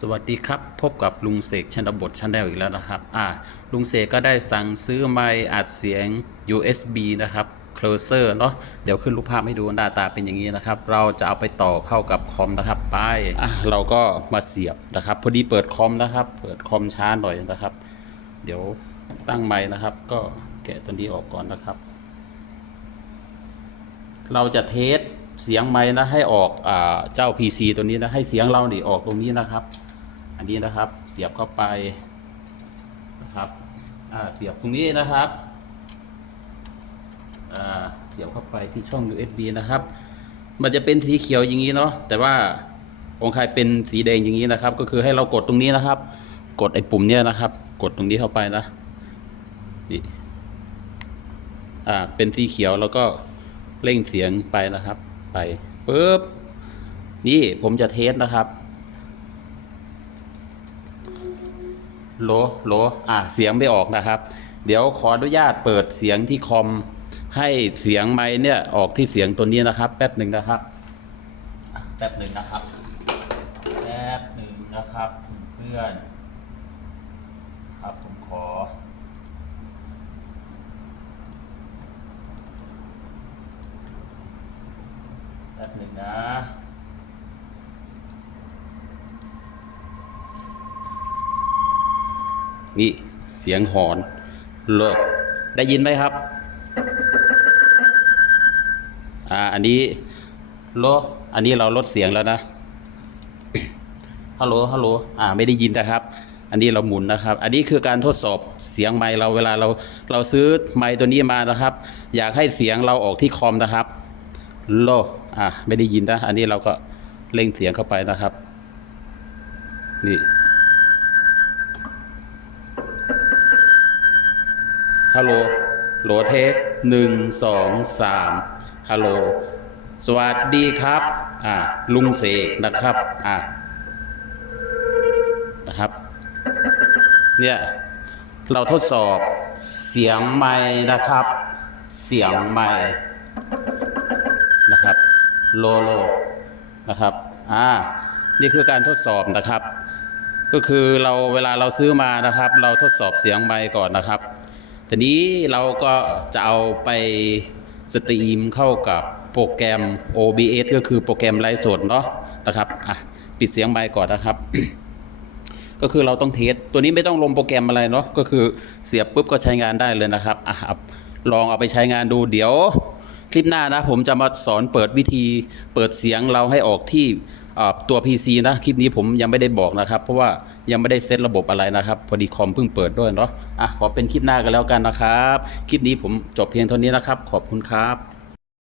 สวัสดีครับ พบกับลุงเสกชนบทชาแนลอีกแล้วนะครับ อ่า ลุงเสกก็ได้สั่งซื้อไมค์อัดเสียง USB นะครับ Closer เนาะเดี๋ยวขึ้นรูปภาพให้ดูหน้าตาเป็นอย่างนี้นะครับ เราจะเอาไปต่อเข้ากับคอมนะครับไปอะเราก็มาเสียบนะครับ พอดีเปิดคอมนะครับ เปิดคอมช้าหน่อยนะครับ เดี๋ยวตั้งไมค์นะครับ ก็แกะตัวนี้ออกก่อนนะครับ เราจะเทสเสียงไม้นะให้ออกอ่าเจ้า PC ตัวนี้นะให้เสียงเรานี่ออกตรงนี้นะครับ อันนี้นะครับ เสียบเข้าไปนะครับเสียบตรงนี้นะครับเสียบเข้าไปที่ช่อง USB นะครับ มันจะเป็นสีเขียวอย่างนี้เนาะแต่ว่าของใครเป็นสีแดงอย่างนี้นะครับ ก็คือให้เรากดตรงนี้นะครับ กดไอ้ปุ่มเนี้ยนะครับ กดตรงนี้เข้าไปนะนี่อ่าเป็นสีเขียวแล้วก็เร่งเสียงไปนะครับ ไปปุ๊บนี่ผมจะเทสนะครับ โหลโหลอะเสียงไม่ออกนะครับ เดี๋ยวขออนุญาตเปิดเสียงที่คอม ให้เสียงไม้เนี่ยออกที่เสียงตัวนี้นะครับ แป๊บหนึ่งนะครับ แป๊บหนึ่งนะครับ แป๊บหนึ่งนะครับเพื่อนครับผมขอแป๊บหนึ่งนะ นี่เสียงหอนเลิกได้ยินไหมครับอ่าอันนี้โลอันนี้เราลดเสียงแล้วนะฮัลโหลฮัลโหลอ่าไม่ได้ยินนะครับ อันนี้เราหมุนนะครับ อันนี้คือการทดสอบเสียงไมค์เราเวลาเราเราซื้อไมค์ตัวนี้มานะครับ อยากให้เสียงเราออกที่คอมนะครับโลอะไม่ได้ยินนะอันนี้เราก็เร่งเสียงเข้าไปนะครับ นี่ ฮัลโหลโหลเทสหนึ่งสองสามฮัลโหล สวัสดีครับ อ่า ลุงเสกนะครับ อ่า นะครับ เนี่ย เราทดสอบเสียงไม้นะครับ เสียงไม้นะครับ โลโล นะครับ อ่า นี่คือการทดสอบนะครับ ก็คือเราเวลาเราซื้อมานะครับ เราทดสอบเสียงไมค์ก่อนนะครับ ทีนี้เราก็จะเอาไปสตรีมเข้ากับโปรแกรม OBS ก็คือโปรแกรมไลฟ์สดเนาะนะครับอะปิดเสียงไมค์ก่อนนะครับ ก็คือเราต้องเทสตัวนี้ไม่ต้องลงโปรแกรมอะไรเนาะก็คือเสียบปุ๊บก็ใช้งานได้เลยนะครับอะลองเอาไปใช้งานดูเดี๋ยว คลิปหน้านะผมจะมาสอนเปิดวิธีเปิดเสียงเราให้ออกที่ ตัว PC นะคลิปนี้ผมยังไม่ได้บอกนะครับ เพราะว่ายังไม่ได้เซตระบบอะไรนะครับ พอดีคอมเพิ่งเปิดด้วยเนาะอะขอเป็นคลิปหน้ากันแล้วกันนะครับ คลิปนี้ผมจบเพียงเท่านี้นะครับ ขอบคุณครับ